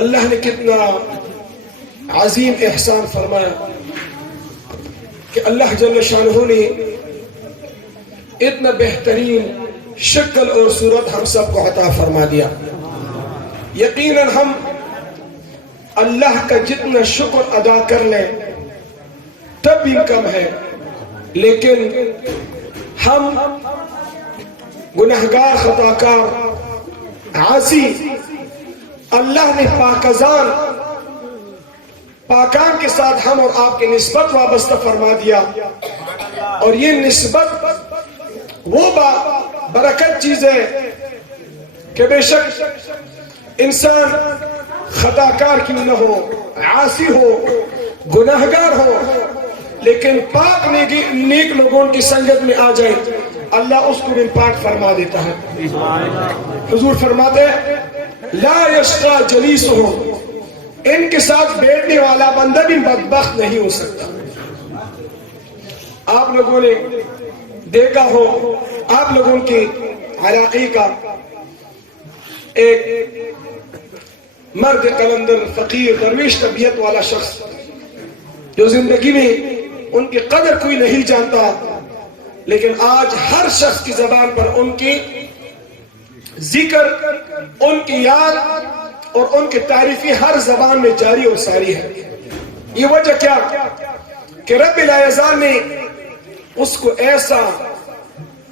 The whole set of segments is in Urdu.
اللہ نے کتنا عظیم احسان فرمایا کہ اللہ جل شانہ نے اتنا بہترین شکل اور صورت ہم سب کو عطا فرما دیا. یقیناً ہم اللہ کا جتنا شکر ادا کر لیں تب بھی کم ہے، لیکن ہم گنہگار، خطاکار، عاصی، اللہ نے پاکان کے ساتھ ہم اور آپ کی نسبت وابستہ فرما دیا، اور یہ نسبت وہ برکت چیز ہے کہ بے شک انسان خطاکار کیوں نہ ہو، عاصی ہو، گناہگار ہو، لیکن پاک نیک لوگوں کی سنگت میں آ جائے، اللہ اس کو بھی پاک فرما دیتا ہے. حضور فرماتے ہیں لا یشقی جلیسہم، ان کے ساتھ بیٹھنے والا بندہ بھی بدبخت نہیں ہو سکتا. آپ لوگوں نے دیکھا ہو، آپ لوگوں کے علاقے کا ایک مرد قلندر، فقیر، درویش طبیعت والا شخص جو زندگی میں ان کی قدر کوئی نہیں جانتا، لیکن آج ہر شخص کی زبان پر ان کی ذکر، ان کی یاد اور ان کی تعریفی ہر زبان میں جاری اور ساری ہے. یہ وجہ کیا کہ رب العزت نے اس کو ایسا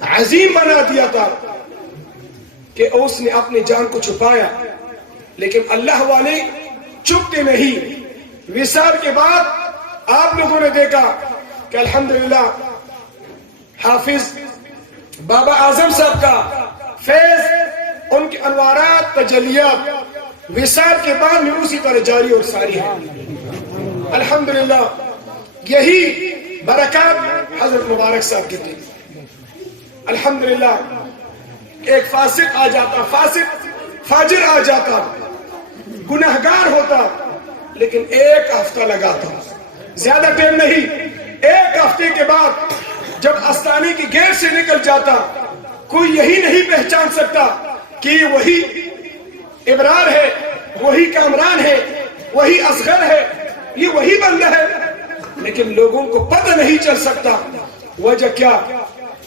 عظیم بنا دیا تھا کہ اس نے اپنی جان کو چھپایا، لیکن اللہ والے چھپتے نہیں. وصال کے بعد آپ لوگوں نے دیکھا کہ الحمدللہ حافظ بابا اعظم صاحب کا فیض، ان کے انوارات، تجلیات وصال کے بعد میں اسی طرح جاری اور ساری ہے. الحمدللہ یہی برکات حضرت مبارک صاحب کی تھی. الحمدللہ ایک فاسق آ جاتا، فاجر آ جاتا، گناہگار ہوتا، لیکن ایک ہفتہ لگاتا، زیادہ ٹائم نہیں. ایک ہفتے کے بعد جب آستانے کی گیٹ سے نکل جاتا، کوئی یہی نہیں پہچان سکتا کہ یہ وہی ابرار ہے، وہی کامران ہے، وہی اصغر ہے، یہ وہی بندہ ہے. لیکن لوگوں کو پتہ نہیں چل سکتا. وجہ کیا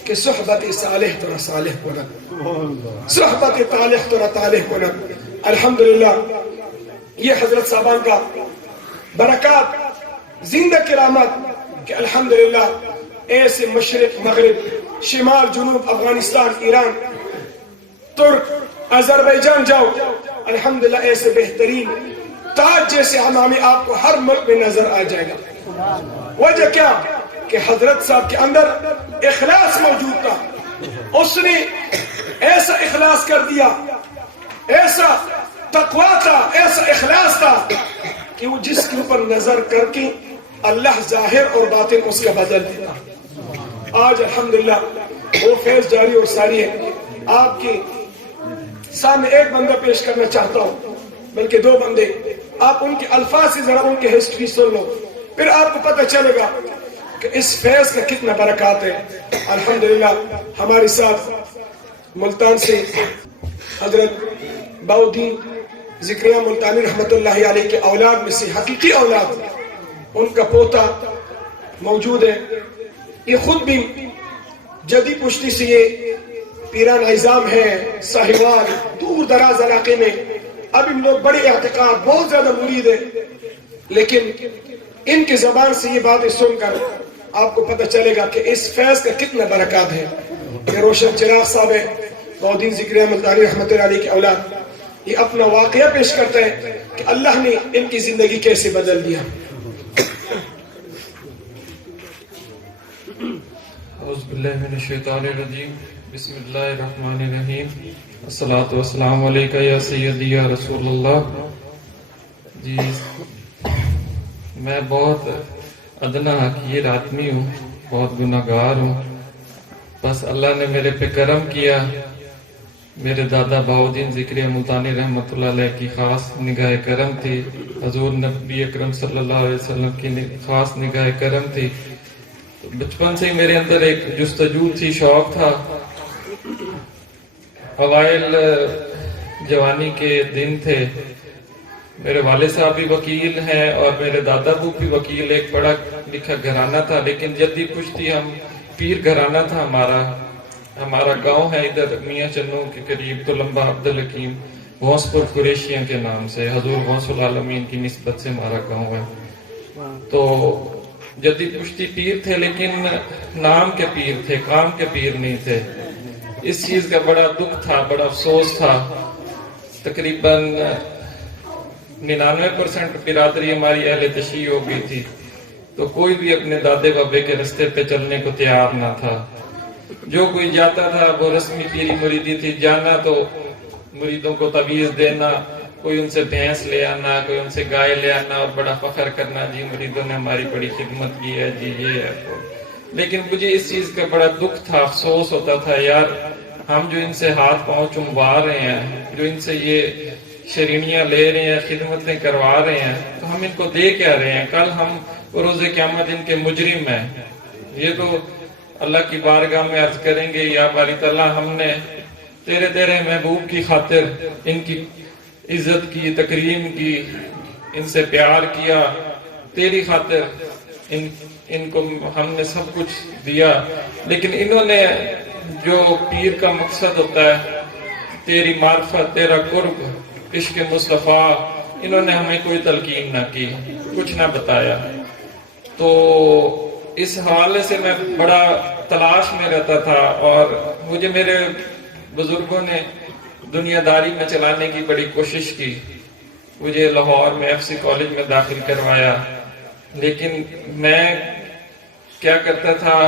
کہ صحبت صالح ترا صالح کنن، صحبت طالح ترا طالح کنن. الحمدللہ یہ حضرت صاحبان کا برکات، زندہ کرامت کہ الحمدللہ ایسے مشرق، مغرب، شمال، جنوب، افغانستان، ایران، ترک، آذربائیجان جاؤ، الحمدللہ ایسے بہترین تاج جیسے امامے آپ کو ہر ملک میں نظر آ جائے گا. وجہ کیا کہ حضرت صاحب کے اندر اخلاص موجود تھا. اس نے ایسا اخلاص کر دیا، ایسا تقوی تھا، ایسا اخلاص تھا کہ وہ جس کے اوپر نظر کر کے اللہ ظاہر اور باطن اس کا بدل دیتا. آج الحمدللہ وہ فیض جاری اور ساری ہے. آپ کے سامنے ایک بندہ پیش کرنا چاہتا ہوں، بلکہ دو بندے. آپ ان کے الفاظ سے ذرا ان کی ہسٹری سن لو، پھر آپ کو پتہ چلے گا کہ اس فیض کا کتنا برکات ہے. الحمدللہ ہمارے ساتھ ملتان سے حضرت باؤدین ذکریہ ملتانی رحمت اللہ علیہ کے اولاد میں سے حقیقی اولاد، ان کا پوتا موجود ہے. یہ خود بھی جدی پشتی سے یہ پیران عظام ہے، ساہیوال، دور دراز علاقے میں. اب ان لوگ بڑے اعتقاد، بہت زیادہ مرید ہیں، لیکن ان کی زبان سے یہ باتیں سن کر آپ کو پتہ چلے گا کہ اس فیض کا کتنا برکات ہے. یہ روشن چراغ صاحب ہے، باؤدین ذکریہ ملتانی رحمت اللہ علیہ کے اولاد. یہ اپنا واقعہ پیش کرتا ہے کہ اللہ نے ان کی زندگی کیسے بدل دیا. اعوذ باللہ من الشیطان الرجیم، بسم اللہ الرحمن الرحیم، الصلاۃ والسلام علیکہ یا سیدی یا رسول اللہ. جی میں بہت ادنا حقیر آدمی ہوں، بہت گناہ گار ہوں. بس اللہ نے میرے پہ کرم کیا. میرے دادا باؤدین ذکریہ ملتانی رحمت اللہ علیہ کی خاص نگاہ کرم تھی، حضور نبی اکرم صلی اللہ علیہ وسلم کی خاص نگاہ کرم تھی. بچپن سے ہی میرے اندر ایک جستجو تھی، شوق تھا. اوائل جوانی کے دن تھے، میرے والد صاحب بھی وکیل ہیں اور میرے دادا ابو بھی وکیل، ایک پڑھا لکھا گھرانہ تھا، لیکن جدی پشتی ہم پیر گھرانہ تھا ہمارا گاؤں ہے ادھر میاں چنوں کے قریب، تو لمبا عبدالحکیم غوث پور قریشیاں کے نام سے، حضور غوث العالمین کی نسبت سے ہمارا گاؤں ہے۔ تو جدی پشتی پیر تھے، لیکن نام کے پیر تھے، کام کے پیر نہیں تھے۔ اس چیز کا بڑا دکھ تھا، بڑا افسوس تھا۔ تقریباً 99% برادری ہماری اہل تشیع ہو گئی تھی، تو کوئی بھی اپنے دادے بابے کے رستے پہ چلنے کو تیار نہ تھا۔ جو کوئی جاتا تھا وہ رسمی پیری مریدی تھی، جانا تو مریدوں کو تعویذ دینا، کوئی ان سے بھینس لے آنا، کوئی ان سے گائے لے آنا اور بڑا فخر کرنا، جی مریدوں نے ہماری بڑی خدمت کی ہے، جی یہ ہے وہ۔ لیکن مجھے اس چیز کا بڑا دکھ تھا، افسوس ہوتا تھا، یار ہم جو ان سے ہاتھ پاؤں چموا رہے ہیں، جو ان سے یہ شرینیاں لے رہے ہیں، خدمتیں کروا رہے ہیں، تو ہم ان کو دے کیا رہے ہیں؟ کل ہم روز قیامت ان کے مجرم ہیں۔ یہ تو اللہ کی بارگاہ میں عرض کریں گے، یا باری تعالیٰ ہم نے تیرے محبوب کی خاطر ان کی عزت کی، تکریم کی، ان سے پیار کیا، تیری خاطر ان کو ہم نے سب کچھ دیا، لیکن انہوں نے جو پیر کا مقصد ہوتا ہے، تیری معرفت، تیرا قرب، عشق مصطفیٰ، انہوں نے ہمیں کوئی تلقین نہ کی، کچھ نہ بتایا۔ تو اس حوالے سے میں بڑا تلاش میں رہتا تھا، اور مجھے میرے بزرگوں نے دنیا داری میں چلانے کی بڑی کوشش کی۔ مجھے لاہور میں ایف سی کالج میں داخل کروایا، لیکن میں کیا کرتا تھا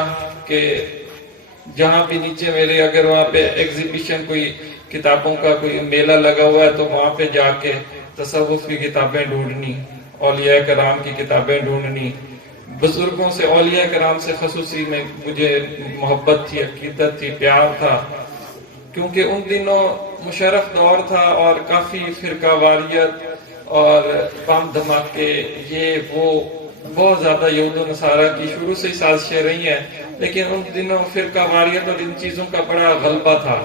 کہ جہاں بھی نیچے میرے اگر وہاں پہ ایگزیبیشن، کوئی کتابوں کا کوئی میلہ لگا ہوا ہے، تو وہاں پہ جا کے تصوف کی کتابیں ڈھونڈنی، اولیاء کرام کی کتابیں ڈھونڈنی، بزرگوں سے، اولیاء کرام سے خصوصی میں مجھے محبت تھی، عقیدت تھی، پیار تھا، کیونکہ ان دنوں مشرف دور تھا اور کافی فرقہ واریت اور بم دھماکے، یہ وہ بہت زیادہ یہود و نصارہ کی شروع سے ہی سازشیں رہی ہیں، لیکن ان دنوں فرقہ واریت اور ان چیزوں کا بڑا غلبہ تھا۔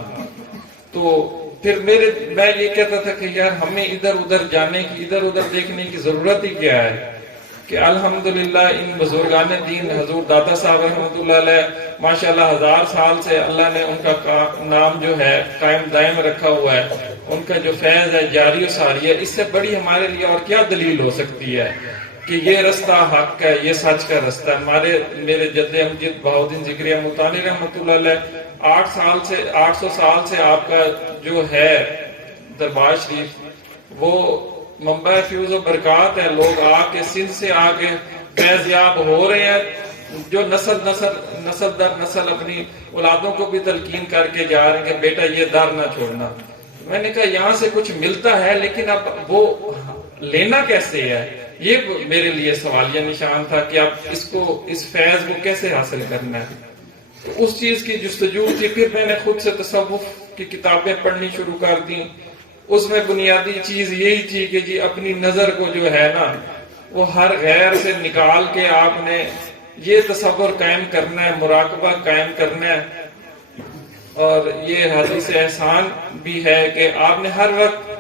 تو پھر میں یہ کہتا تھا کہ یار ہمیں ادھر ادھر جانے کی، ادھر ادھر دیکھنے کی ضرورت ہی کیا ہے، کہ الحمدللہ ان بزرگان دین، حضور دادا صاحب رحمۃ اللہ علیہ، ماشاءاللہ 1000 سال سے اللہ نے ان کا نام جو ہے قائم دائم رکھا ہوا ہے، ان کا جو فیض ہے جاری و ساری ہے۔ اس سے بڑی ہمارے لیے اور کیا دلیل ہو سکتی ہے کہ یہ رستہ حق ہے، یہ سچ کا رستہ ہے۔ میرے جد امجد بہاؤالدین ذکریہ ملتانی رحمۃ اللہ علیہ 800 سال سے آپ کا جو ہے دربار شریف وہ منبع فیوز و برکات ہے۔ لوگ آ کے سندھ سے آ کے فیض یاب ہو رہے ہیں، جو نسل در نسل اپنی اولادوں کو بھی تلقین کر کے جا رہے ہیں کہ بیٹا یہ در نہ چھوڑنا۔ میں نے کہا یہاں سے کچھ ملتا ہے، لیکن اب وہ لینا کیسے ہے؟ یہ میرے لیے سوالیہ نشان تھا کہ اب اس فیض کو کیسے حاصل کرنا ہے۔ تو اس چیز کی جستجو تھی۔ پھر میں نے خود سے تصوف کی کتابیں پڑھنی شروع کر دیں۔ اس میں بنیادی چیز یہی تھی کہ جی اپنی نظر کو جو ہے نا وہ ہر غیر سے نکال کے آپ نے یہ تصور قائم کرنا ہے، مراقبہ قائم کرنا ہے۔ اور یہ حدیث احسان بھی ہے کہ آپ نے ہر وقت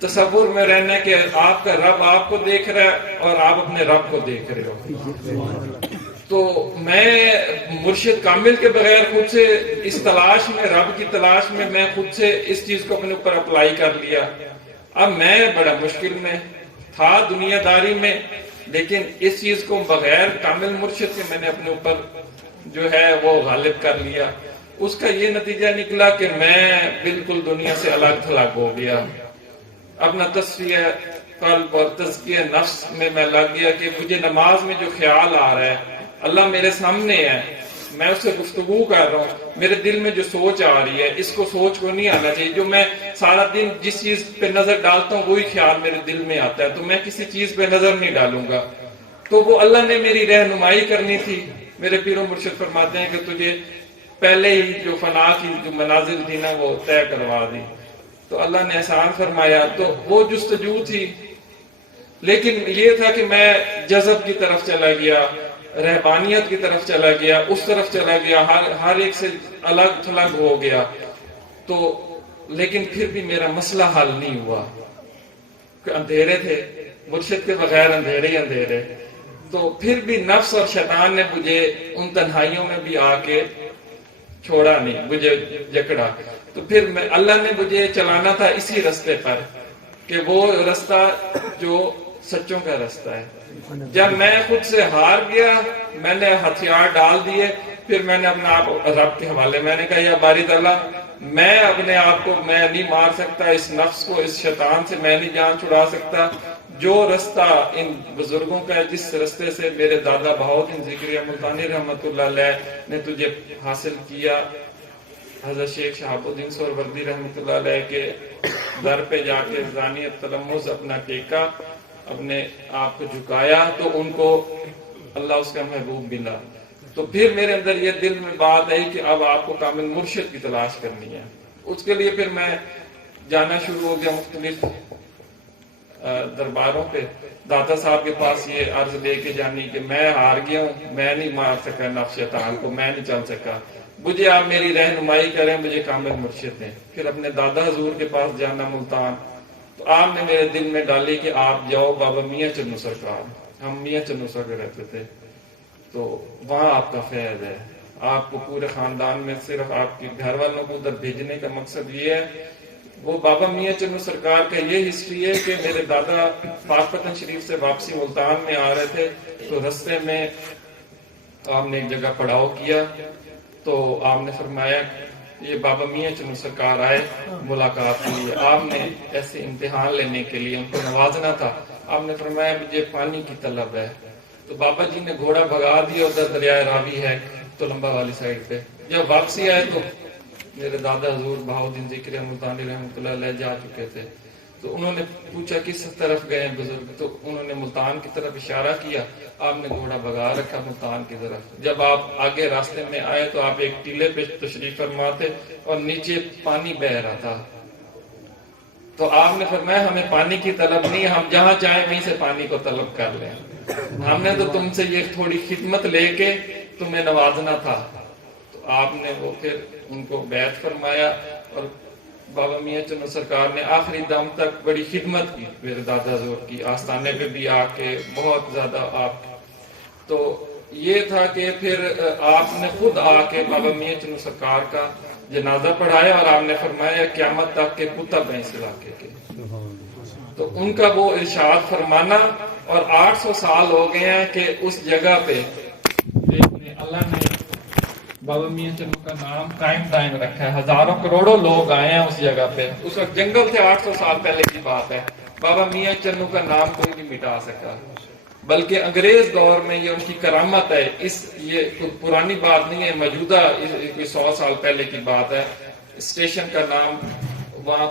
تصور میں رہنا کہ آپ کا رب آپ کو دیکھ رہا ہے اور آپ اپنے رب کو دیکھ رہے ہو۔ تو میں مرشد کامل کے بغیر خود سے اس تلاش میں، رب کی تلاش میں خود سے اس چیز کو اپنے اوپر اپلائی کر لیا۔ اب میں بڑا مشکل میں تھا دنیا داری میں، لیکن اس چیز کو بغیر کامل مرشد کے میں نے اپنے اوپر جو ہے وہ غالب کر لیا۔ اس کا یہ نتیجہ نکلا کہ میں بالکل دنیا سے الگ تھلگ ہو گیا۔ اپنا تصفیہ قلب اور تزکیہ نفس میں لگ گیا کہ مجھے نماز میں جو خیال آ رہا ہے، اللہ میرے سامنے ہے، میں اس سے گفتگو کر رہا ہوں، میرے دل میں جو سوچ آ رہی ہے اس کو سوچ کو نہیں آنا چاہیے۔ جو میں سارا دن جس چیز پہ نظر ڈالتا ہوں وہی خیال میرے دل میں آتا ہے، تو میں کسی چیز پہ نظر نہیں ڈالوں گا۔ تو وہ اللہ نے میری رہنمائی کرنی تھی۔ میرے پیر و مرشد فرماتے ہیں کہ تجھے پہلے ہی جو فنا کی جو منازل تھی نا وہ طے کروا دی، تو اللہ نے احسان فرمایا۔ تو وہ جستجو تھی، لیکن یہ تھا کہ میں جذب کی طرف چلا گیا، رہبانیت کی طرف چلا گیا، اس طرف چلا گیا، ہر ایک سے الگ تھلگ ہو گیا۔ تو لیکن پھر بھی میرا مسئلہ حل نہیں ہوا۔ اندھیرے تھے، مرشد کے بغیر اندھیرے ہی اندھیرے. تو پھر بھی نفس اور شیطان نے مجھے ان تنہائیوں میں بھی آ کے چھوڑا نہیں، مجھے جکڑا. تو پھر اللہ نے مجھے چلانا تھا اسی رستے پر کہ وہ رستہ جو سچوں کا رستہ ہے. جب میں خود سے ہار گیا، میں نے ہتھیار ڈال دیے، پھر میں نے اپنا آپ رب کے حوالے، میں نے کہا یا باری تعالیٰ، میں اپنے آپ کو میں نہیں مار سکتا، اس نفس کو، اس شیطان سے میں نہیں جان چھڑا سکتا. جو رستہ ان بزرگوں کا ہے، جس رستے سے میرے دادا بہاؤالدین ذکری ملتانی رحمۃ اللہ علیہ نے تجھے حاصل کیا، حضرت شیخ شہاب الدین سہروردی رحمۃ اللہ علیہ کے در پہ جا کے ذانیت تلمذ اپنا ٹیکا، اپنے آپ کو جھکایا، تو ان کو اللہ اس کا محبوب ملا. تو پھر میرے اندر یہ دل میں بات آئی کہ اب آپ کو کامل مرشد کی تلاش کرنی ہے. اس کے لیے پھر میں جانا شروع ہو گیا مختلف درباروں پہ. دادا صاحب کے پاس یہ عرض لے کے جانی کہ میں ہار گیا ہوں، میں نہیں مار سکا نفس شیطان کو، میں نہیں چل سکا، مجھے آپ میری رہنمائی کریں، مجھے کامل مرشد دیں. پھر اپنے دادا حضور کے پاس جانا ملتان. تو آپ نے میرے دل میں ڈالی کہ آپ جاؤ بابا میاں چنو سرکار. ہم میاں چنو سرکار رہتے تھے، تو وہاں آپ کا فیض ہے. آپ کو پورے خاندان میں صرف آپ کے گھر والوں کو ادھر بھیجنے کا مقصد یہ ہے. وہ بابا میاں چنو سرکار کا یہ ہسٹری ہے کہ میرے دادا پاک پتن شریف سے واپسی ملتان میں آ رہے تھے، تو رستے میں آپ نے ایک جگہ پڑاؤ کیا. تو آپ نے فرمایا یہ بابا میاں چنو سرکار آئے ملاقات کے لیے. آپ نے ایسے امتحان لینے کے لیے ان کو نوازنا تھا. آپ نے فرمایا مجھے پانی کی طلب ہے. تو بابا جی نے گھوڑا بھگا دیا، ادھر دریائے راوی ہے تلمبا والی سائڈ پہ. جب واپسی آئے تو میرے دادا حضور بہاؤالدین ذکری ملتانی رحمۃ اللہ علیہ جا چکے تھے. تو انہوں نے پوچھا کس طرف گئے بزرگ، تو انہوں نے ملتان کی طرف اشارہ کیا. آپ نے گھوڑا بھگا رکھا ملتان کی طرف. جب آپ آگے راستے میں آئے تو آپ ایک ٹیلے پہ تشریف فرما تھے اور نیچے پانی بہ رہا تھا. تو آپ نے فرمایا ہمیں پانی کی طلب نہیں، ہم جہاں چاہیں وہیں سے پانی کو طلب کر لیں. ہم نے تو تم سے یہ تھوڑی خدمت لے کے تمہیں نوازنا تھا. تو آپ نے وہ پھر ان کو بیعت فرمایا، اور بابا میاں چنو سرکار نے آخری دم تک بڑی خدمت کی میرے دادا حضور کی. آستانے پہ بھی آ کے بہت زیادہ آپ. تو یہ تھا کہ پھر آپ نے خود آ کے بابا میاں چنو سرکار کا جنازہ پڑھایا، اور آپ نے فرمایا قیامت تک کے کتب ہیں اس علاقے کے. تو ان کا وہ ارشاد فرمانا، اور 800 سال ہو گئے ہیں کہ اس جگہ پہ اللہ نے بابا میاں چنو کا نام قائم دائم رکھا ہے. ہزاروں کروڑوں لوگ آئے ہیں اس جگہ پہ. اس وقت جنگل تھے، 800 سال پہلے کی بات ہے. بابا میاں چنو کا نام کوئی نہیں مٹا سکا، بلکہ انگریز دور میں یہ ان کی کرامت ہے. یہ پرانی بات نہیں ہے، موجودہ 100 سال پہلے کی بات ہے. اسٹیشن کا نام وہاں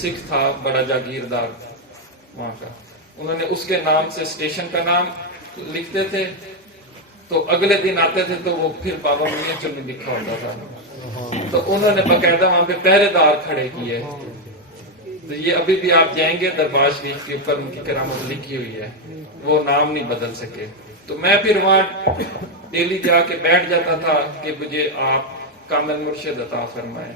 سکھ تھا بڑا جاگیردار وہاں کا، انہوں نے اس کے نام سے اسٹیشن کا نام لکھتے تھے. تو اگلے دن آتے تھے تو وہ پھر بابا میاں چنو لکھا ہوتا تھا. تو انہوں نے باقاعدہ وہاں پہ پہرے دار کھڑے کیے. تو یہ ابھی بھی آپ جائیں گے دربار شریف کے اوپر ان کی کرامت لکھی ہوئی ہے، وہ نام نہیں بدل سکے. تو میں پھر وہاں ڈیلی جا کے بیٹھ جاتا تھا کہ مجھے آپ کامل مرشد عطا فرمائیں.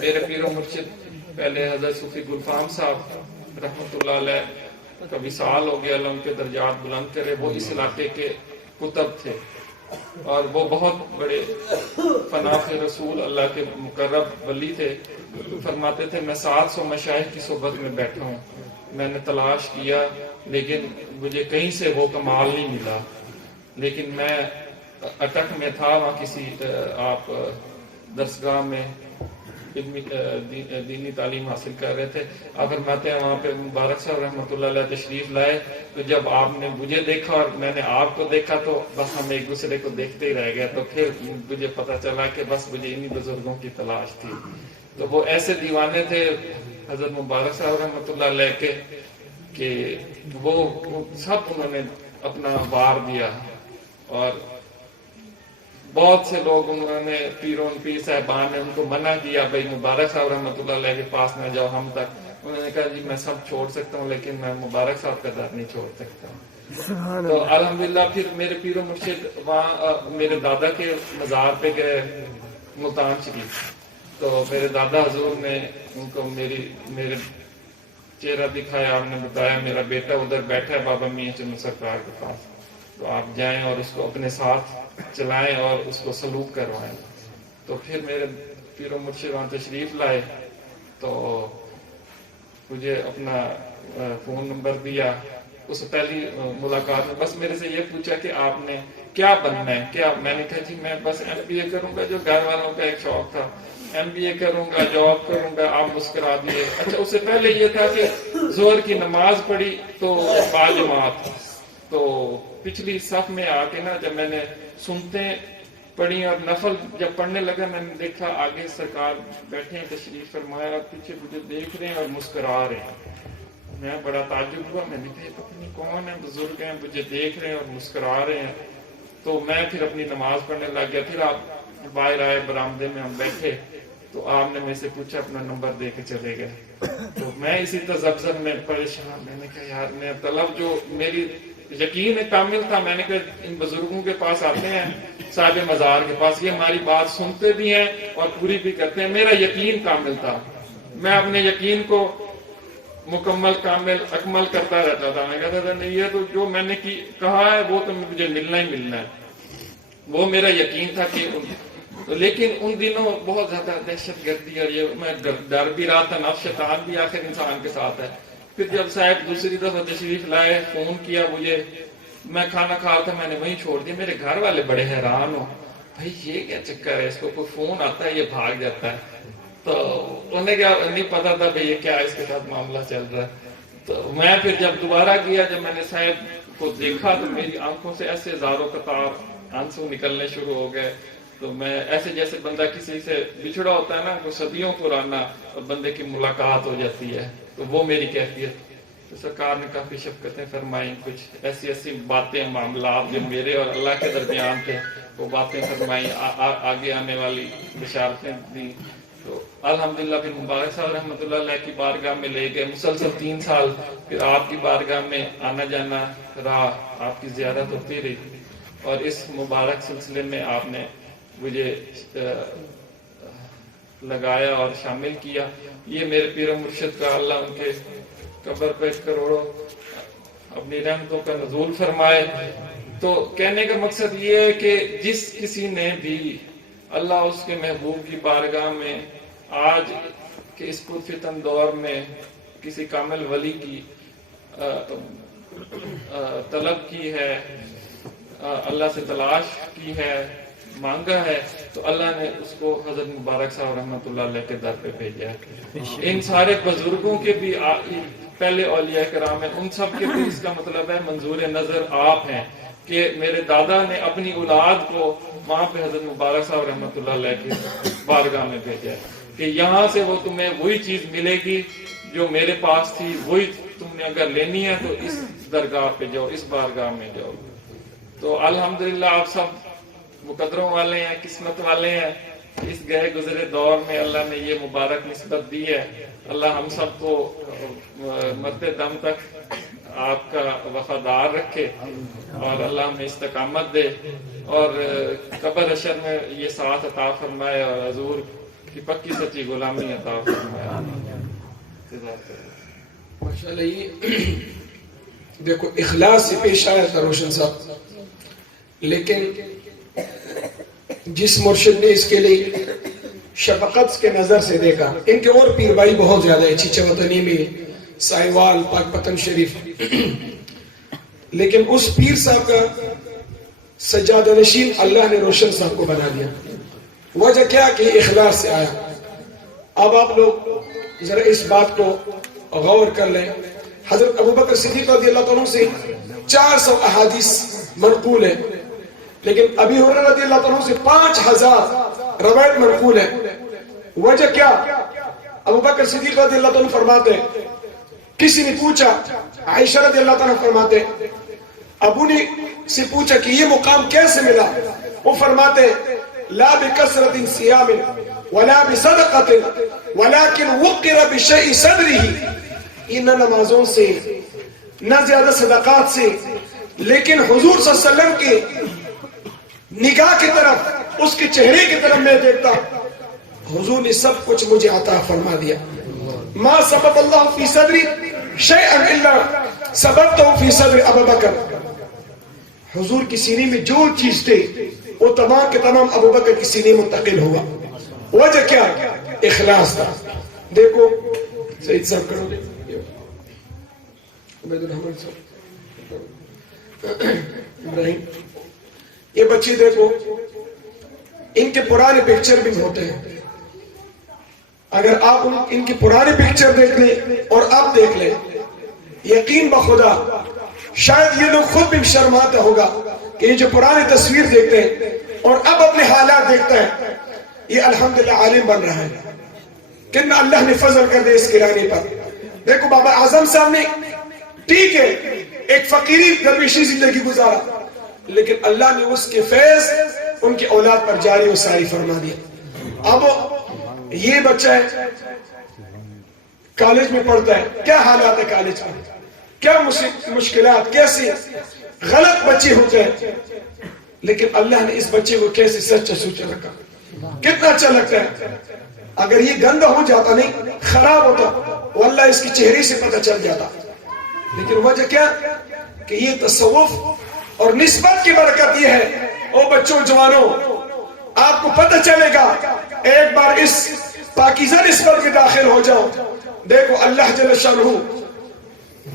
میرے پیر و مرشد پہلے حضرت صوفی گلفام صاحب رحمۃ اللہ علیہ کا وصال ہو گیا، اللہ ان کے درجات بلند کرے. وہ اس علاقے کے کتب تھے، اور وہ بہت بڑے فناف رسول اللہ کے مقرب ولی تھے. فرماتے تھے میں 700 مشائخ کی صحبت میں بیٹھا ہوں، میں نے تلاش کیا لیکن مجھے کہیں سے وہ کمال نہیں ملا. لیکن میں اٹک میں تھا، وہاں کسی آپ درسگاہ میں دینی تعلیم حاصل کر رہے تھے. آپ فرماتے ہیں وہاں پہ مبارک صاحب رحمۃ اللہ علیہ تشریف لائے. تو جب آپ نے مجھے دیکھا اور میں نے آپ کو دیکھا تو بس ہم ایک دوسرے کو دیکھتے ہی رہ گئے. تو پھر مجھے پتا چلا کہ بس مجھے انہی بزرگوں کی تلاش تھی. تو وہ ایسے دیوانے تھے حضرت مبارک صاحب رحمۃ اللہ علیہ کے کہ وہ سب انہوں نے اپنا وار دیا. اور بہت سے لوگ انہوں نے پیر صاحبان نے ان کو منع کیا بھائی مبارک صاحب رحمۃ اللہ علیہ کے پاس نہ جاؤ ہم تک. انہوں نے کہا جی میں سب چھوڑ سکتا ہوں لیکن میں مبارک صاحب کا در نہیں چھوڑ سکتا. تو الحمدللہ پھر میرے پیر و مرشد وہاں میرے دادا کے مزار پہ گئے ملتان شریف. تو میرے دادا حضور نے ان کو میرے چہرہ دکھایا, آپ نے بتایا میرا بیٹا ادھر بیٹھا ہے بابا میاں چنو سرکار کے پاس, تو آپ جائیں اور اس کو اپنے ساتھ چلائیں اور اس کو سلوک کروائیں. تو پھر میرے پیر و مرشد وہاں تشریف لائے, تو مجھے اپنا فون نمبر دیا. اس پہلی ملاقات میں بس میرے سے یہ پوچھا کہ آپ نے کیا بننا ہے, کیا؟ میں نے کہا جی میں بس MBA کروں گا, جو گھر والوں کا ایک شوق تھا, MBA کروں گا, جاب کروں گا. آپ مسکرا دیے. اچھا, اس سے پہلے یہ تھا کہ ظہر کی نماز پڑھی تو باجماعت, تو پچھلی صف میں آ کے نا جب میں نے سنتے پڑھی اور نفل جب پڑھنے لگا, میں نے دیکھا آگے سرکار بیٹھے ہیں تشریف فرمایا اور پیچھے مجھے دیکھ رہے ہیں اور مسکرا رہے ہیں. میں بڑا تعجب ہوا, میں نے کہا پتہ نہیں کون ہے, بزرگ ہیں, مجھے دیکھ رہے ہیں اور مسکرا رہے ہیں. تو میں پھر اپنی نماز پڑھنے لگ گیا. پھر آپ باہر آئے, برآمدے میں ہم بیٹھے, تو آپ نے مجھ سے پوچھا, اپنا نمبر دے کے چلے گئے. تو میں اسی تذبذب میں پریشان, میں نے کہا یار میں طلب جو میری یقین کامل تھا, میں نے کہا ان بزرگوں کے پاس آتے ہیں, صاحب مزار کے پاس, یہ ہماری بات سنتے بھی ہیں اور پوری بھی کرتے ہیں. میرا یقین کامل تھا, میں اپنے یقین کو مکمل کامل اکمل کرتا رہتا تھا. میں کہتا تھا نہیں, یہ تو جو میں نے کہا ہے وہ تو مجھے ملنا ہی ملنا ہے. وہ میرا یقین تھا کہ لیکن ان دنوں بہت زیادہ دہشت گردی, اور یہ میں ڈر بھی رہا تھا, نفس شیطان بھی آخر انسان کے ساتھ ہے. پھر جب صاحب دوسری دفعہ تشریف لائے, فون کیا مجھے, میں کھانا کھا رہا تھا, میں نے وہیں چھوڑ دیا. میرے گھر والے بڑے حیران ہو, بھائی یہ کیا چکر ہے, اس کو کوئی فون آتا ہے یہ بھاگ جاتا ہے. تو انہیں کیا نہیں پتا تھا بھائی یہ کیا اس کے ساتھ معاملہ چل رہا ہے. تو میں پھر جب دوبارہ گیا, جب میں نے صاحب کو دیکھا تو میری آنکھوں سے ایسے زاروں قطار آنسو نکلنے شروع ہو گئے. تو میں ایسے جیسے بندہ کسی سے بچھڑا ہوتا ہے نا, کوئی صدیوں پرانا, اور بندے کی ملاقات ہو جاتی ہے, تو وہ میری کیفیت. تو سرکار نے کافی شفقتیں فرمائیں, کچھ ایسی ایسی باتیں, معاملات جو میرے اور اللہ کے درمیان تھے وہ باتیں فرمائیں, آگے آنے والی بشارتیں دی. تو الحمدللہ پھر مبارک صاحب رحمۃ اللہ علیہ کی بارگاہ میں لے گئے, مسلسل 3 سال پھر آپ کی بارگاہ میں آنا جانا رہا, آپ کی زیارت ہوتی رہی. اور اس مبارک سلسلے میں آپ نے مجھے لگایا اور شامل کیا. یہ میرے پیر و مرشد کا اللہ ان کے قبر پہ کروڑوں اپنی رحمتوں کا نزول فرمائے. تو کہنے کا مقصد یہ ہے کہ جس کسی نے بھی اللہ اس کے محبوب کی بارگاہ میں آج کے اس پرفتن دور میں کسی کامل ولی کی طلب کی ہے, اللہ سے تلاش کی ہے, مانگا ہے, تو اللہ نے اس کو حضرت مبارک صاحب رحمۃ اللہ علیہ کے در پہ بھیجا. ان سارے بزرگوں کے بھی پہلے اولیاء کرام ہیں, ان سب کے بھی اس کا مطلب ہے منظور نظر آپ ہیں کہ میرے دادا نے اپنی اولاد کو وہاں پہ حضرت مبارک صاحب رحمۃ اللہ علیہ کی بارگاہ میں بھیجا ہے کہ یہاں سے وہ تمہیں وہی چیز ملے گی جو میرے پاس تھی, وہی تم نے اگر لینی ہے تو اس درگاہ پہ جاؤ, اس بارگاہ میں جاؤ. تو الحمدللہ آپ سب مقدروں والے ہیں, قسمت والے ہیں. اس گئے گزرے دور میں اللہ نے یہ مبارک نسبت دی ہے. اللہ ہم سب کو مرتے دم تک آپ کا وفادار رکھے اور اللہ ہمیں استقامت دے اور قبر حشر میں یہ ساتھ عطا فرمائے اور حضور کی پکی سچی غلامی عطا فرمائے. ماشاءاللہ. یہ دیکھو اخلاص سے پیش آیا تھا روشن صاحب, لیکن جس مرشد نے اس کے لیے شفقت کے نظر سے دیکھا, ان کے اور پیر بھائی بہت زیادہ ہے, چیچے وطنی میں, سائیوال, پاک پتن شریف, لیکن اس پیر صاحب کا سجادہ نشین اللہ نے روشن صاحب کو بنا دیا. وجہ کیا کہ اخلاص سے آیا. اب آپ لوگ ذرا اس بات کو غور کر لیں. حضرت ابوبکر صدیق رضی اللہ عنہ سے 400 احادیث منقول ہے, لیکن ابی ہریرہ رضی اللہ عنہ سے 5000 روایت منقول ہے. وجہ کیا؟ ابوبکر صدیق رضی اللہ عنہ فرماتے, کسی نے پوچھا, عائشہ رضی اللہ عنہ فرماتے, ابو نے سے پوچھا کہ یہ مقام کیسے ملا, وہ فرماتے لا بکثرت صیام ولا بصدقۃ ولكن وقر بشیء صدره, ان نمازوں سے نہ زیادہ صدقات سے, لیکن حضور صلی اللہ علیہ وسلم کے نگاہ کی طرف, اس کے چہرے کی طرف میں دیکھتا, حضور نے سب کچھ مجھے عطا فرما دیا. ما سبب اللہ فی صدری شيئا الا سببته في صدر ابو بکر. حضور کی سینے میں جو چیز تھے وہ تمام کے تمام ابو بکر کی سینے منتقل ہوا. وجہ کیا؟ اخلاص تھا. دیکھو سعید صاحب کرو عبید الرحمن صاحب ابراہیم، یہ بچے دیکھو، ان کے پرانے پکچر بھی ہوتے ہیں. اگر آپ ان کی پرانے پکچر دیکھ لیں اور اب دیکھ لیں، یقین بخدا شاید یہ لوگ خود بھی شرماتا ہوگا کہ یہ جو پرانی تصویر دیکھتے ہیں اور اب اپنے حالات دیکھتے ہیں، یہ الحمدللہ عالم بن رہا ہے. کتنا اللہ نے فضل کر دے اس کرانے پر. دیکھو بابا اعظم صاحب نے ٹھیک ہے ایک فقیری درویشی زندگی گزارا، لیکن اللہ نے اس کے فیض ان کی اولاد پر جاری و ساری فرما دیا. اب یہ بچہ ہے کالج میں پڑھتا ہے، کیا حالات ہے کالج میں، کیا مشکلات، کیسے غلط بچے ہوتے ہیں، لیکن اللہ نے اس بچے کو کیسے سچا سوچا رکھا. کتنا اچھا لگتا ہے. اگر یہ گندا ہو جاتا، نہیں خراب ہوتا، واللہ اس کی چہرے سے پتہ چل جاتا. لیکن وجہ کیا کہ یہ تصوف اور نسبت کی برکت یہ ہے. او بچوں جوانوں، آپ کو پتہ چلے گا ایک بار اس پاکیزہ نسبت میں داخل ہو جاؤ، دیکھو اللہ جل شانہ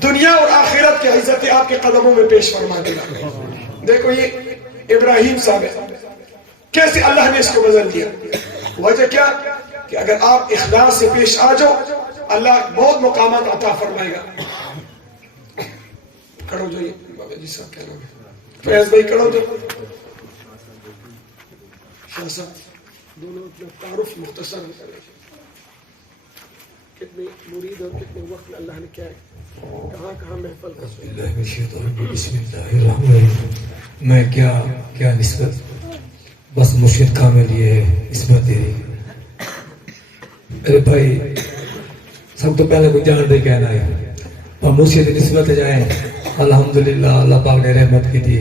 دنیا اور آخرت کی عزت آپ کے قدموں میں پیش فرما دے گا. دیکھو یہ ابراہیم صاحب ہے، کیسے اللہ نے اس کو بدل دیا. وجہ کیا کہ اگر آپ اخلاص سے پیش آ جاؤ، اللہ بہت مقامات عطا فرمائے گا. کھڑو جو یہ بابا جی صاحب کہہ رہا ہوں، فیض بھائی کھڑو جو شاہ صاحب دونوں اپنا تعارف مختصر کریں. کتنے مرید اور کتنے وقت میں اللہ نے کیا ہے، کہاں کہاں محفل کر سکتے. بسم اللہ الرحمن الرحیم. میں کیا نسبت، بس مرشد کامل یہ ہے نسبت تیری. میرے بھائی سب تو پہلے کچھ جان دے کہنا ہے، اور مرشد نسبت جائیں. الحمدللہ اللہ پاک نے رحمت کی تھی.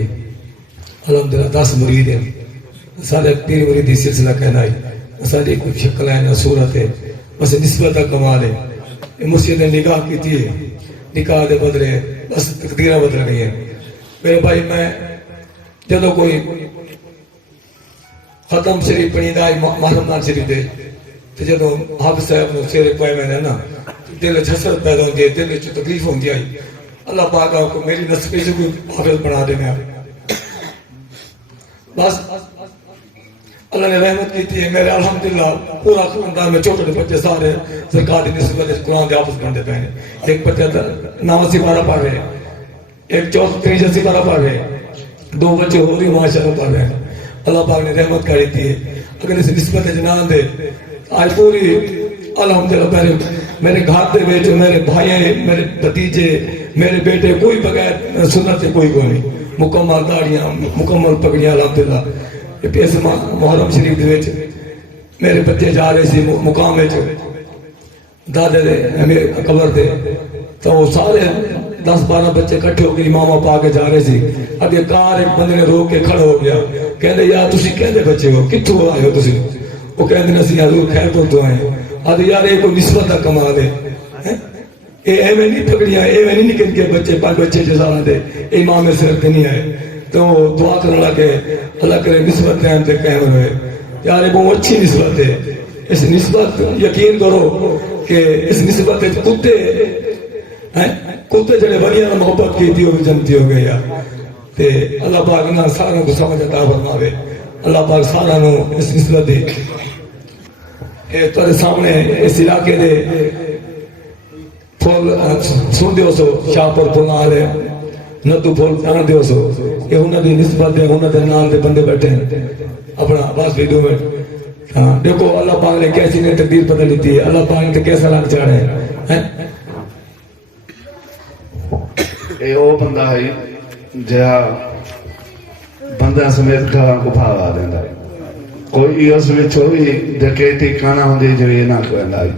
الحمدللہ 10 مرید ہیں، سارے پیر مریدی سلسلہ کہنا ہے، ساری کوئی شکل ہے نہ صورت ہے، بس نسبت کا کمال ہے. مرشد نے نگاہ کی تھی، نکاح دے بدلے بس تقدیرہ بدل گئی ہیں. میرے بھائی میں جدو کوئی ختم شریف پڑھی دا محرم نال شریف دے تو جدو حافظ صاحب نے سیرے پائے میں نے نا دل حسرت پیدا ہوتی ہے، دل وچ تکلیف ہوتی ہے. اللہ پاک آپ کو میری نسبت سے کوئی حافظ بنا دے. میں بس اللہ نے رحمت کی تھی. میرے الحمدللہ پورا خاندان میں چھوٹے بچے سارے سرکار کی نسبت قرآن کے حافظ بنتے پے. ایک بچہ 9 سپارہ پڑھ رہے، ایک 34 سپارہ پڑھ رہے، 2 بچے اور بھی ماشاءاللہ پڑھ رہے ہیں. اللہ پاک نے رحمت کری تھی. اگر اس نسبت جنان دے آج پوری الحمدللہ میرے گھر دے وچ میرے بھائی، میرے بھتیجے، میرے بیٹے کوئی بغیر سنت سے کوئی نہیں. مکمل داڑیاں، مکمل پگڑیاں الحمدللہ. اس محرم شریف دے وچ میرے بچے جا رہے سی مقام وچ دادے دے قبر تے، تو وہ سارے 10-12 بچے کٹھے ہو کے امامہ پا کے جا رہے سی. اگے کار ایک بندے نے روک کے کھڑا ہو گیا، کہندے یار تسی کہندے بچے ہو، کتھوں آئے ہو تسی؟ وہ کہندے اسی حضور خیر تو آئے. آدھے یار یہ کوئی نسبت کا کمال ہے. اے ایویں نہیں پکڑیاں، ایویں نہیں نکل کے بچے 5 بچے جو سارا دے امام صرف تے نہیں آئے. تو دعا کرنے لگے اللہ کرے نسبت ٹائم تے قائم ہوئے. یار یہ بہت اچھی نسبت ہے. اس نسبت یقین کرو کہ اس نسبت کتے جڑے ولیاں نال محبت کیتی ہوئی جنتی ہو گئی. تے اللہ پاک نہ سارا کو سمجھ عطا فرماوے. اللہ پاک سارا نو اس نسبت دی اے تیرے سامنے اس علاقے دے پھول سن دیو سو شاہپور پنال ندو پھول جان دیو سو. یہ انہاں دی نسبت ہے، انہاں دے نال دے بندے بیٹھے ہیں اپنا بس ویڈیو میں. ہاں دیکھو اللہ پاک نے کیسی نے تقدیر بدل دی ہے، اللہ پاک نے کیسا رنگ چاڑھا ہے. اے او بندہ ہے جہاں بندہ سمیت گھراں کو بھاوا دیندا ہے. کوئی اس وچ ہوئی ڈکیتی کانا ہوندی جو یہ نہ کہندا ہے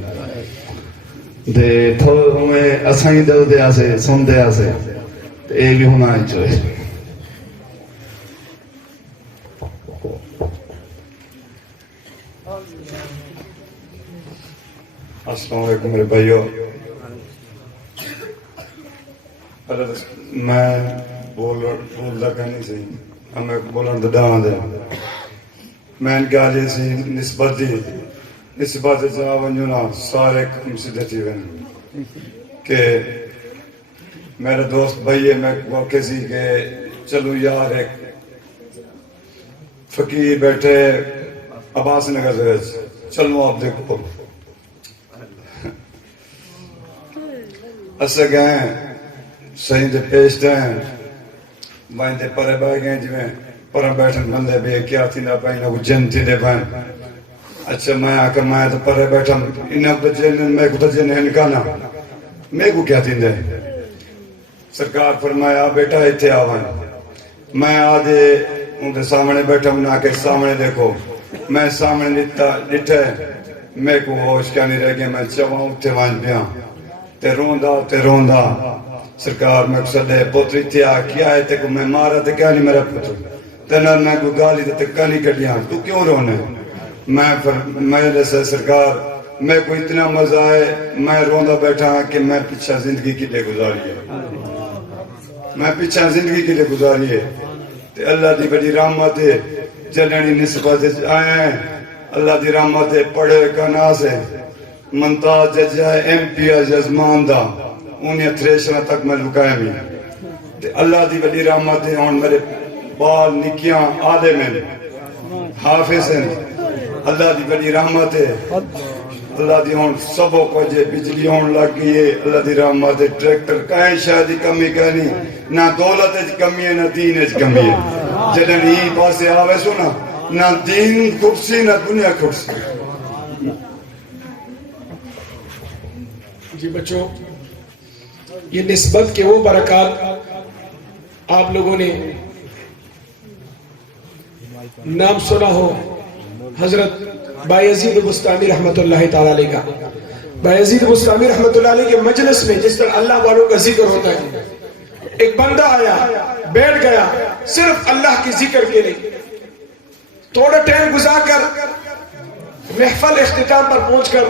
دے تھو میں اساں ہی دل دے آسے سن دے آسے اے بھی ہونا چاہیے. السلام علیکم میرے بھائیو. میں بولتا کہ نہیں سی ہمیں بولن تو ڈاں دے میں گل یہ سی نسبت جا ونجو نا سارے کم سیدھے تھی وین کہ میرے دوست بھائی میں واقع سی کہ چلو یار ایک فقیر بیٹھے عباس نگر سے چلو آپ دیکھو اسے گئے صحیح دے پیش دیں بائیں دے پرے بائے گئے جی میں پرے بیٹھن بندے بے کیا تھی نا بائیں نا جن تھی دے بائیں اچھا میں آکر میں تو پرے بیٹھن انہاں بچے میں کو بچے نہیں نکانا میں کو کیا تھی دے سرکار فرمایا بیٹا ایتھے آوان میں آدھے ان کے سامنے بیٹھا منا کے سامنے دیکھو میں سامنے لٹھے میں کو ہوش کیا نہیں رہ گیا میں چواں اتھے وان بیاں تے روندا سرکار میں سدے پوتری تھیا کیا ہے تے کو میں مارا تے کیا نہیں میرا پوتر تے نہ میں کو گالی تے کانی کڈیاں تو کیوں رونے میں سے سرکار میں کو اتنا مزہ ہے میں روندا بیٹھا کہ میں پیچھا زندگی کے لیے گزاری ہے میں پیچھا زندگی کے لیے گزاری ہے تے اللہ دی بڑی رحمت ہے جلنی نسبت آئے ہیں اللہ دی رحمت ہے پڑھے کا ناز ہے منتاز جائے ایم پی جزمان دا انہیں تھریشنہ تک میں لکائے بھی تے اللہ دی بڑی رحمت ہے ہون میرے بال نکیاں آدھے میں حافظ ہیں اللہ دی بڑی رحمت ہے اللہ دی ہون سبو پجے بجلی ہون لگ گئی ہے اللہ دی رحمت ہے ٹریکٹر کہیں شاید کمی کہنی نہ دولت اچ کمی ہے نہ دین اچ کمی ہے جنہاں ہی پاسے آوے سونا نہ دین کرسی نہ دنیا کرسی جی بچوں یہ نسبت کے وہ برکات آپ لوگوں نے نام سنا ہو حضرت بایزید بستامی رحمت اللہ تعالی علیہ کا بایزید بستامی رحمت اللہ علیہ کے مجلس میں جس طرح اللہ والوں کا ذکر ہوتا ہے ایک بندہ آیا بیٹھ گیا صرف اللہ کی ذکر کے لیے تھوڑا ٹائم گزار کر محفل اختتام پر پہنچ کر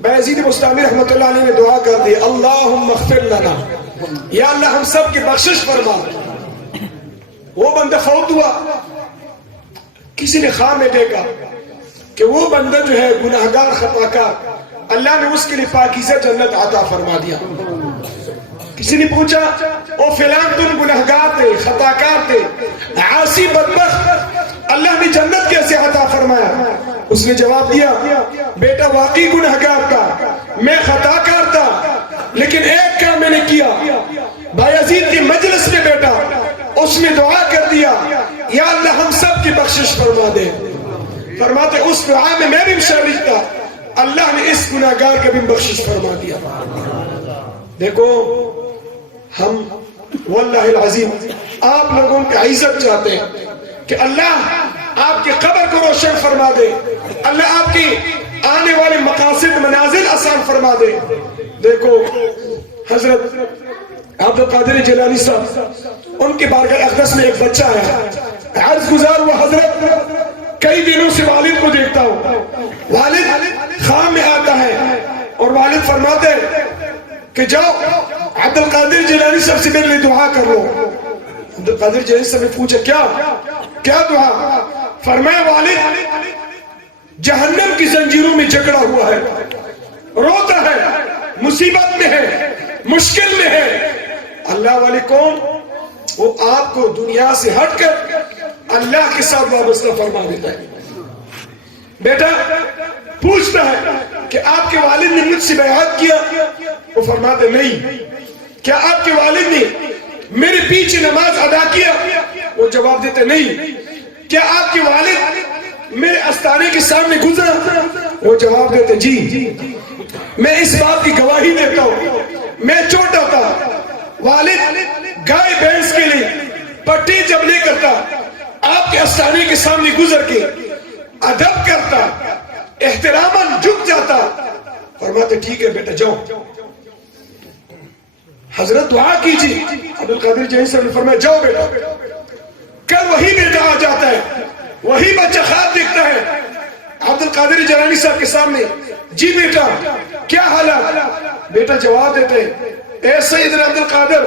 بایزید بستامی رحمت اللہ علیہ نے دعا کر دی اللہم اغفر لنا یا اللہ ہم سب کی بخشش فرما وہ بندہ فوت ہوا کسی نے خواہ میں دیکھا کہ وہ بندہ جو ہے گناہگار خطاکار اللہ نے اس کے لیے پاکیزہ جنت عطا فرما دیا کسی نے پوچھا او فلان تم گناہگار تھے خطاکار تھے عاصی بدبخت اللہ نے جنت کیسے عطا فرمایا اس نے جواب دیا بیٹا واقعی گناہگار تھا میں خطاکار تھا لیکن ایک کام میں نے کیا بایزید کی مجلس میں بیٹا اس نے دعا کر دیا یا اللہ ہم سب کی بخشش فرما دے فرماتے اس دعا میں میں بھی شریک تھا اللہ نے اس گناہگار کا بھی بخشش فرما دیا دیکھو ہم واللہ العظیم آپ لوگوں کی عزت چاہتے ہیں کہ اللہ آپ کی قبر کو روشن فرما دے اللہ آپ کی آنے والے مقاصد منازل آسان فرما دے دیکھو حضرت عبدالقادر جیلانی صاحب ان کے بارگاہ اقدس میں ایک بچہ ہے عرض گزار ہوا حضرت کئی دنوں سے والد کو دیکھتا ہوں والد خام میں آتا ہے اور والد فرماتے ہیں کہ جاؤ عبدالقادر جیلانی صاحب سے میرے لیے دعا کر لو عبدالقادر جیلانی صاحب نے پوچھا کیا دعا فرمایا والد جہنم کی زنجیروں میں جکڑا ہوا ہے روتا ہے مصیبت میں ہے مشکل میں ہے اللہ والے کون وہ آپ کو دنیا سے ہٹ کر اللہ کے ساتھ وابستہ فرما دیتا ہے بیٹا پوچھتا ہے کہ آپ کے والد نے مجھ سے بیعت کیا وہ فرماتے نہیں کیا آپ کے والد نے میرے پیچھے نماز ادا کیا وہ جواب دیتے نہیں کیا آپ کے والد میرے استانے کے سامنے گزرا وہ جواب دیتے جی میں اس بات کی گواہی دیتا ہوں میں چھوٹا تھا والد گائے بھینس کے لیے پٹی جب لے کرتا آپ کے استانے کے سامنے گزر کے ادب کرتا احتراماً جھک جاتا فرماتے ٹھیک ہے بیٹا جاؤ حضرت دعا کیجیے عبدالقادر جیلانی صاحب نے فرمایا جاؤ بیٹا کل وہی بیٹا آ جاتا ہے وہی بچہ خواب دیکھتا ہے عبدالقادر جیلانی صاحب کے سامنے جی بیٹا کیا حالات بیٹا جواب دیتے ہیں اے سیدنا عبد القادر،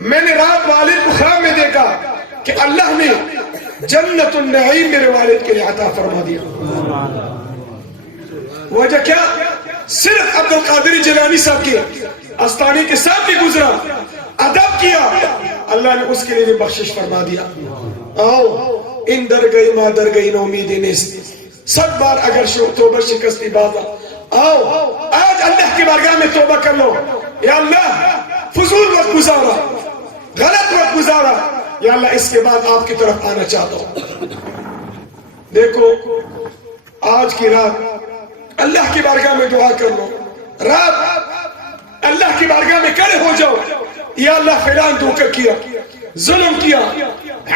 میں نے رات والد کو خواب میں دیکھا کہ اللہ نے جنت النعیم میرے والد کے لیے عطا فرما دیا۔ وجہ کیا؟ صرف عبد القادر جیلانی صاحب کی استانی کے ساتھ بھی گزرا، ادب کیا، اللہ نے اس کے لیے بھی بخشش فرما دیا۔ آؤ ان در گئی ماں در گئی نو امیدی نیست، 100 بار اگر توبہ شکستی بازا، آؤ آج اللہ کی بارگاہ میں توبہ کر لو، یا اللہ فضول وقت گزارا، غلط وقت گزارا، یا اللہ اس کے بعد آپ کی طرف آنا چاہتا ہوں۔ دیکھو آج کی رات اللہ کی بارگاہ میں دعا کر لو، رات اللہ کی بارگاہ میں کھڑے ہو جاؤ، یا اللہ فلان دھوکہ کیا، ظلم کیا،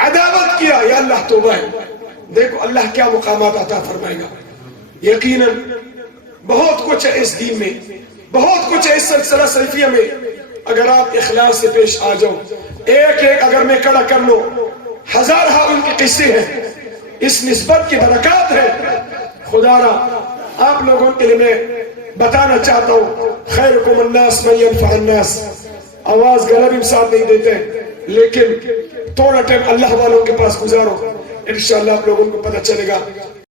عداوت کیا، یا اللہ توبہ ہے۔ دیکھو اللہ کیا مقامات عطا فرمائے گا۔ یقیناً بہت کچھ ہے اس دین میں، بہت کچھ ہے اس سلسلہ سلفیہ میں، اگر آپ اخلاص سے پیش آ جاؤ، ایک ایک اگر میں کڑا کر لو، ہزارہ ان کے قصے ہیں، اس نسبت کی برکات ہے۔ خدا را آپ لوگوں کے لیے میں بتانا چاہتا ہوں، خیرکم الناس من ينفع الناس، آواز گلبی ساتھ نہیں دیتے، لیکن تھوڑا ٹائم اللہ والوں کے پاس گزارو، انشاءاللہ آپ لوگوں کو پتہ چلے گا